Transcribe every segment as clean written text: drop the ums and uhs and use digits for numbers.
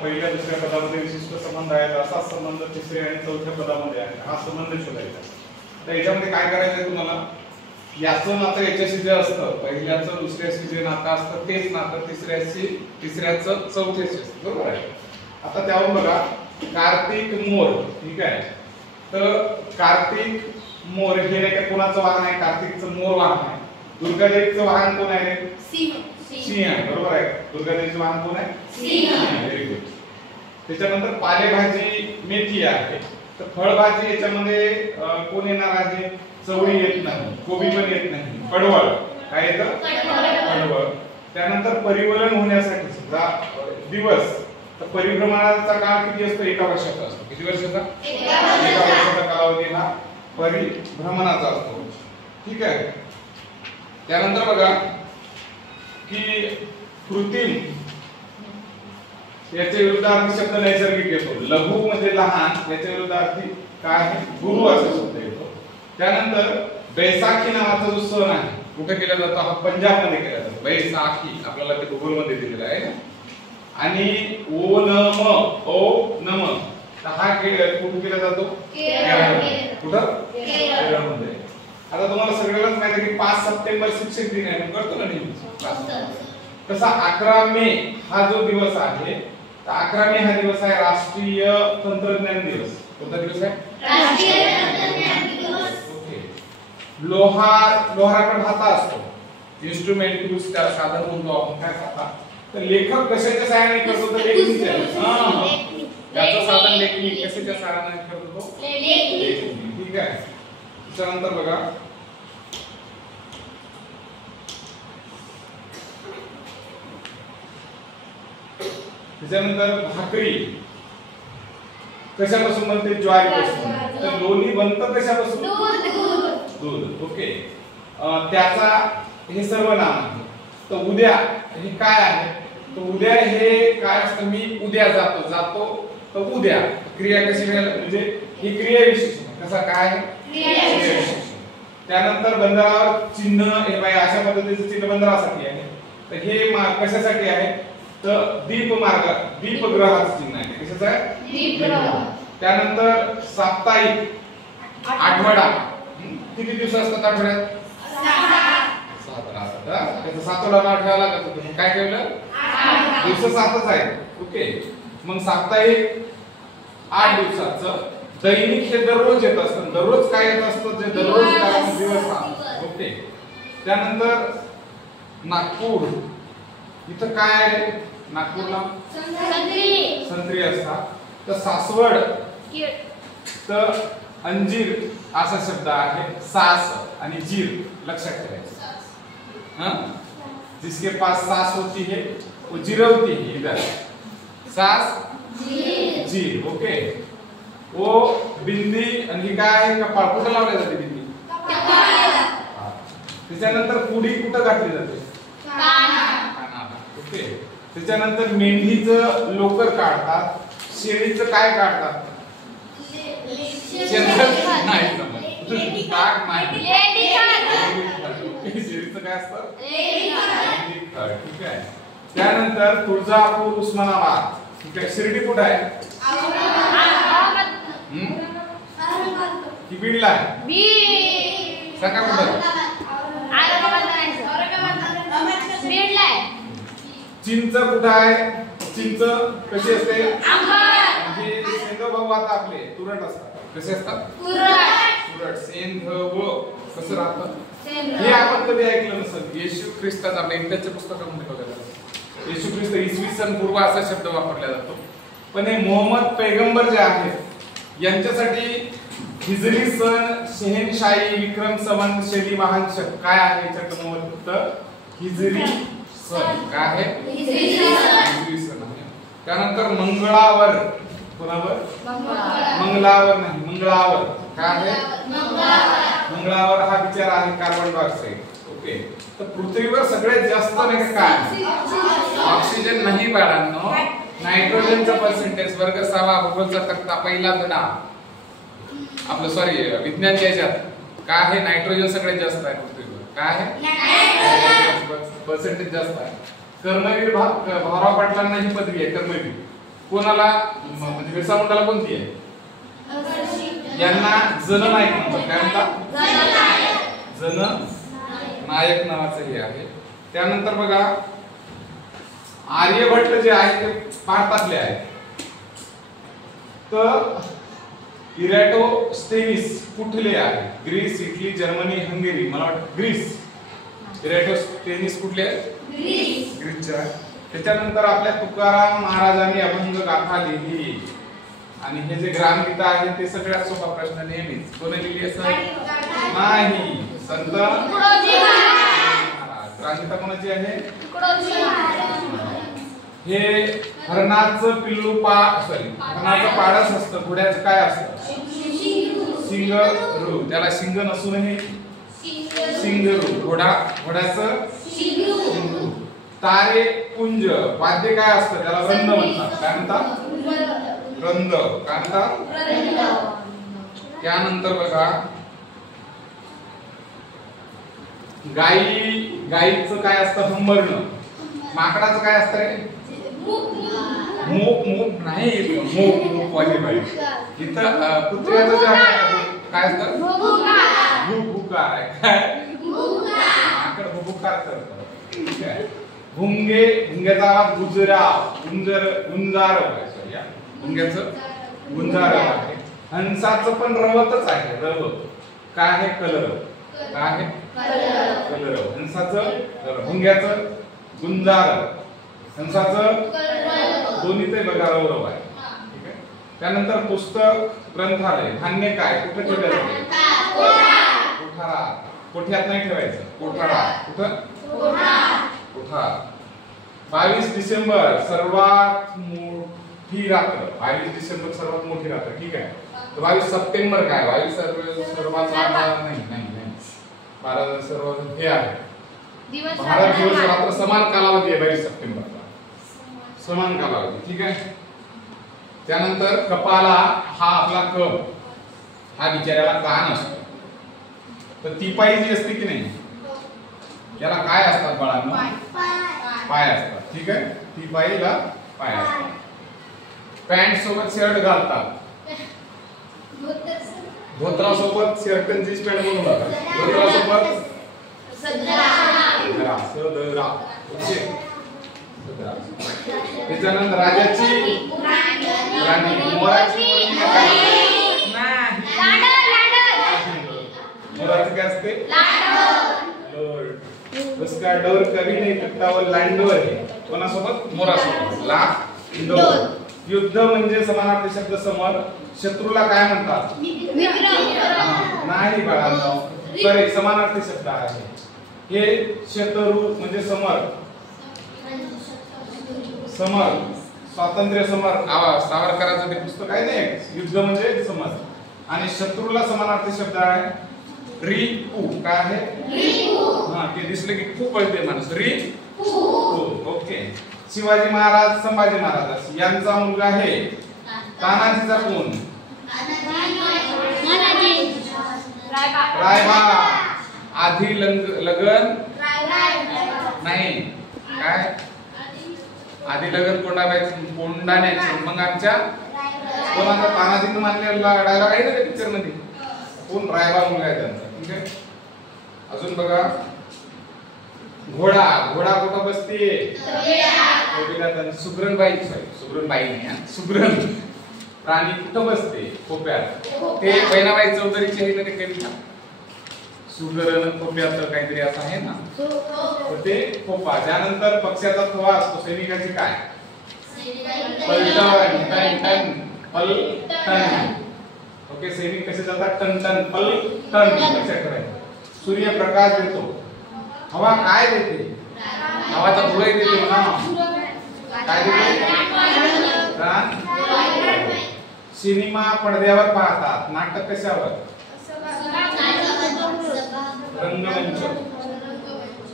पहिल्या दुसऱ्या पदामध्ये विशिष्ट संबंध आहेत, असाच संबंध तिसऱ्या आणि चौथ्या पदामध्ये आहे. हा संबंध शोधायचा. तर याच्यामध्ये काय करायचं आहे तुम्हाला, याचं नातं याच्याशी जे असतं, पहिल्याचं दुसऱ्याशी जे नातं असतं तेच नातं तिसऱ्याचं चौथ्याशी असतं, बरोबर आहे. आता त्यावरून बघा, कार्तिक मोर, ठीक आहे. तर कार्तिक मोर हे नाही का कोणाचं वाहन आहे? कार्तिकचं मोर वाहन आहे. दुर्गादेवीचं वाहन कोण आहे? सिंह आहे, बरोबर आहे. दुर्गादेवीचं वाहन कोण आहे? सिंह. Very good. त्याच्यानंतर पालेभाजी मेथी आहे. तर फळभाजी याच्यामध्ये कोण येणार आहे? चवळी येत नाही, कोबी पण येत नाही, पडवळ. काय येतं? पडवळ. त्यानंतर परिवलन होण्यासाठी सुद्धा दिवस, तर परिभ्रमणाचा काळ किती असतो? 1 वर्षाचा असतो. किती वर्षाचा? 1 वर्षाचा कालावधी हा परिभ्रमणाचा असतो, ठीक आहे. त्यानंतर बघा की कृत्रिम याच्या विरुद्धार्थी शब्द नैसर्गिक येतो. लघु म्हणजे लहान, याच्या विरुद्धार्थी काय आहे? गुरु असा शब्द येतो. त्यानंतर बैसाखी नावाचा जो सण आहे, कुठे केला जातो? हा पंजाब मध्ये केला जातो. बैसाखी आपल्याला ते गुगल मध्ये दिलेला आहे. आणि ओ नम हा कुठे केला जातो? कुठं? केरळमध्ये. आता तुम्हाला सगळ्यांनाच माहिती आहे की 5 सप्टेंबर शिक्षक दिन आहे, करतो ना नेहमी. तसा 11 मे हा जो दिवस आहे, तर 11 मे हा दिवस आहे राष्ट्रीय तंत्रज्ञान दिवस. कोणता दिवस आहे? राष्ट्रीय तंत्रज्ञान दिवस. ओके. लोहाराकडे भाता असतो, इन्स्ट्रुमेंट यूज, त्या साधन म्हणतो आपण. काय भाता? तर लेखक कशाच्या सहाय्याने करतो? तर लेखणीचे. त्याचं साधन लेखणी. कशाच्या सहाय्याने करतो तो? लेखणी. ठीक आहे. त्यानंतर बघा त्याच्यानंतर भाकरी कशापासून बनते? ज्वारीपासून. तर लोणी बनतं कशापासून? दूध. ओके. त्याचा हे सर्व नाम आहे. तर उद्या हे काय आहे? तर उद्या हे काय असतं? मी उद्या जातो. तर उद्या क्रिया कशी म्हणजे ही क्रिया विशेषण. कसा काय? क्रिया विशेषण. त्यानंतर बंदरावर चिन्ह, हे बाय अशा पद्धतीचं चिन्ह बंदरासाठी आहे. तर हे कशासाठी आहे? तर दीपग्रहाचं चिन्ह आहे. कशाचं आहे? दीपग्रह. त्यानंतर साप्ताहिक आठवडा किती दिवस असतात आठवड्यात? 7 असतात. त्याचं 7 नाव ठेवायला लागतं. तुम्ही काय ठेवलं? दिवस 7च आहेत. ओके. मग साप्ताहिक 8 दिवसाचं. दैनिक हे दररोज येत असतं. दररोज काय येत असतं? जे दररोज दिवस असतात. ओके. त्यानंतर नागपूर, इथं काय आहे? नागपूरला संत्री असतात. तर सासवड, तर अंजीर असा शब्द आहे. सास आणि जीर लक्षात ठेवायचं. जिसके पास सास होती है वो जिरवती है. इधर सास जीर. ओके. वो बिंदी आणि काय आहे? कपाळ. कुठं लावली जाते बिंदी? त्याच्यानंतर पुडी कुठं घातली जाते? कानाला. ओके. त्याच्यानंतर मेंढीचं लोकर काढतात. शेळीचं काय काढतात? नाही जमत. ताक नाही. शेळीचं काय असतं? ठीक आहे. त्यानंतर तुळजापूर, उस्मानाबाद. ठीक आहे. शिर्डी कुठं आहे? की बीडला आहे? सांगा कुठं? चिंच कुठं आहे? चिंच कशी असते? म्हणजे सेंधव आता आपले तुरट असतात. कसे असतात? तुरट. सेंधव कसं राहतं? हे आपण कधी ऐकलं नसेल. येशू ख्रिस्ताचं आपल्या इंग्रजीच्या पुस्तकामध्ये बघायला, येशू ख्रिस्त इसवी सन पूर्व असा शब्द वापरला जातो. पण हे मोहम्मद पैगंबर जे आहेत यांच्यासाठी हिजरी सन, शहेनशाही, विक्रम संवत, शैली वाहन शब्द काय आहे याच्यात? फक्त हिजरी सन. काय आहे? हिजरी सन आहे. त्यानंतर मंगळावर, कोणावर? मंगळावर नाही, मंगळावर. काय आहे? मंगळावर हा विचार आहे कार्बन डायऑक्साइड. ओके. तर पृथ्वीवर सगळ्यात जास्त नाही काय? ऑक्सिजन नाही बाळांनो. नायट्रोजनचा पर्सेंटेज वर्ग 6 भूगोलचा तक्ता पहिला धडा आपलं सॉरी विज्ञानच्या याच्यात काय आहे? नायट्रोजन सगळ्यात जास्त आहे पृथ्वीवर. काय आहे? पर्सेंटेज जास्त आहे. कर्मवीर भाऊराव पाटलांना ही पदवी आहे कर्मवीर. कोणाला म्हणजे बिरसा मुंडाला कोणती आहे? यांना जननायक म्हणतात. काय म्हणतात? जननायक नावाचं हे आहे. त्यानंतर बघा आर्यभट्ट जे आहे ते भारतातले आहे. तर इरॅटोस्थेनिस कुठले आहे? Greece, Italy, Germany, Hungary. मला वाटतं ग्रीस. इरॅटोस्थेनिस कुठले? ग्रीसचे आहे. त्याच्यानंतर आपल्या तुकाराम महाराजांनी अभंग गाथा लिहिली आणि हे जे ग्रामगीता आहे ते सगळ्यात सोपा प्रश्न नेहमीच कोणी लिहिली असं नाही. संत ग्रामगीता कोणाची आहे? हे हरणाचं पिल्लू हरणाचं पाडस असतं. घोड्याचं काय असतं? शिंगरू. त्याला शिंग नसूनही शिंगरू. घोड्याचं शिंगरू. तारे पुंज वाद्य काय असतं? त्याला रंद म्हणतात. काय म्हणतात? रंद. काय म्हणतात? त्यानंतर बघा गाईचं काय असतं? हंबरणं. माकडाचं काय असतं रे? मूक नाही. मूक वाली बाई. इथं कुत्र्याचं जे काय असतं? भुकार आहे. काय? माकड भुकार करतं. ठीक आहे. भुंग्याचा आवाज गुंजार भुंग्याचं गुंजार आहे. हंसाचं पण रवतच आहे. रवत काय आहे? कलर. काय आहे? कलर. हंसाचं भुंग्याचं गुंजार, हंसाचं दोन्हीचे बघा रवरव आहे. ठीक आहे. त्यानंतर पुस्तक, ग्रंथालय. धान्य काय कुठे ठेवायचं? कोठारा. कोठ्यात नाही ठेवायचं. कोठारा. कुठं? कोठार. 22 डिसेंबर सर्वात मोठी रात्र. 22 डिसेंबर सर्वात मोठी रात्र. ठीक आहे. 22 सप्टेंबर काय? 22 सर्वात नाही. 12 सर्वात हे आहे भारत दिवस रात्र समान कालावधी आहे. 22 सप्टेंबरला समान कालावधी. ठीक आहे. त्यानंतर कपाला हा आपला कप, हा बिचाऱ्याला कान असतो. तर ती पाय जी असते की नाही याला काय असतात बाळांनो? पाय असतात. ठीक आहे. ती पायला पाय असतात. पॅन्ट सोबत शर्ट घालतात. धोत्रासोबत शर्ट आणि जीन्स पॅन्ट म्हणून घालतात. धोत्रासोबत सदरा. ओके. त्याच्यानंतर राजाची राणी. मोराची मोराचं काय असते? उसका डोर कभी नहीं टूटता वो लँडोर है. कोणासोबत? मोरासोबत. लांडोर. युद्ध म्हणजे समानार्थी शब्द समर. शत्रूला काय म्हणतात? नाही बाळांनो, सॉरी, समानार्थी शब्द आहे हे. शत्रू म्हणजे समर. स्वातंत्र्य समर. सावरकरांचं ते पुस्तक आहे ना, युद्ध म्हणजे समर. आणि शत्रूला समानार्थी शब्द आहे रिपू. काय आहे? हा, ते दिसले की खूप पळते माणूस. रिपू. ओके. शिवाजी महाराज, संभाजी महाराज यांचा मुलगा आहे तानाजीचा कोण? रायबा. आधी लगन नाही. काय? आधी लगन कोंडाण्याचे. मग आमच्या कोणाचा तानाजीने मानलेला डायलॉग आहे ना पिक्चर मध्ये. कोण? रायबा मुलगा आहे त्यांचा. ठीक आहे. अजून बघा घोडा. घोडा कुठं बसते? सुगरणबाई. सुगरणबाई नाही, सुगरण प्राणी कुठं बसते? खोप्यात. ते बहिणाबाई चौधरीची आहे ना ते कविता. सुगरण खोप्यात काहीतरी असं आहे ना, तर ते खोपा. त्यानंतर पक्षाचा थवा असतो. सैनिकाची काय? पलटण. पलटण. ओके. सैनिक कसे जातात? टन पलटण. लक्षात ठेवायचं. सूर्यप्रकाश देतो. हवा काय देते? हवाचा धुळी देते म्हणा. काय देते? सिनेमा पडद्यावर पाहतात. नाटक कशावर? रंगमंच.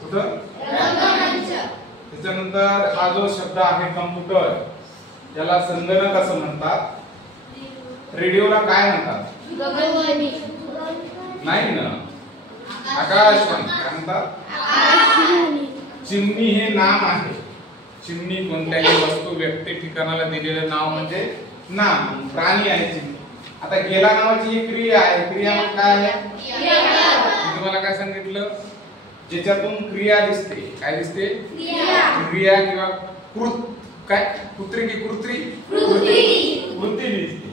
कुठं? त्याच्यानंतर हा जो शब्द आहे कम्प्युटर, याला संगणक असं म्हणतात. रेडिओला काय म्हणतात? नाही ना, आकाशवाणी. काय म्हणतात? चिमणी हे नाम आहे. चिमणी कोणत्याही वस्तू, व्यक्ती, ठिकाणाला दिलेलं नाव म्हणजे नाम. प्राणी आहे चिमणी. आता गेला नावाची एक क्रिया आहे. क्रिया म्हणजे काय आहे? मी तुम्हाला काय सांगितलं? ज्याच्यातून क्रिया दिसते. काय दिसते? क्रिया किंवा कृत. काय? कृत्री की कृत्री? कृती दिसते.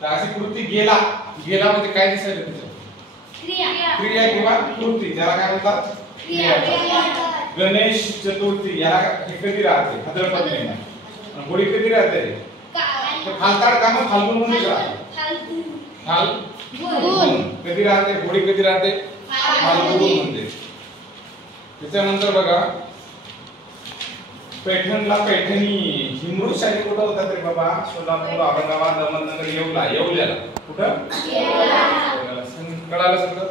तर अशी कृती गेला. गेला म्हणजे काय दिसायला तुझं? क्रिया किंवा कृती. त्याला काय म्हणतात? क्रिया. गणेश चतुर्थी याला हे कधी राहते? भाद्रपद महिन्यात. होळी कधी राहते? फाल्गुन कामं फाल्गुन मध्ये राहते. फाल्गुन कधी राहते? होळी कधी राहते? फाल्गुन मध्ये. त्याच्यानंतर बघा पैठणला पैठणी. हिमरू शाही कुठं होता तरी बाबा? सोलापूर, औरंगाबाद, अहमदनगर, येवला. येवल्याला कुठं? कळालं सगळं?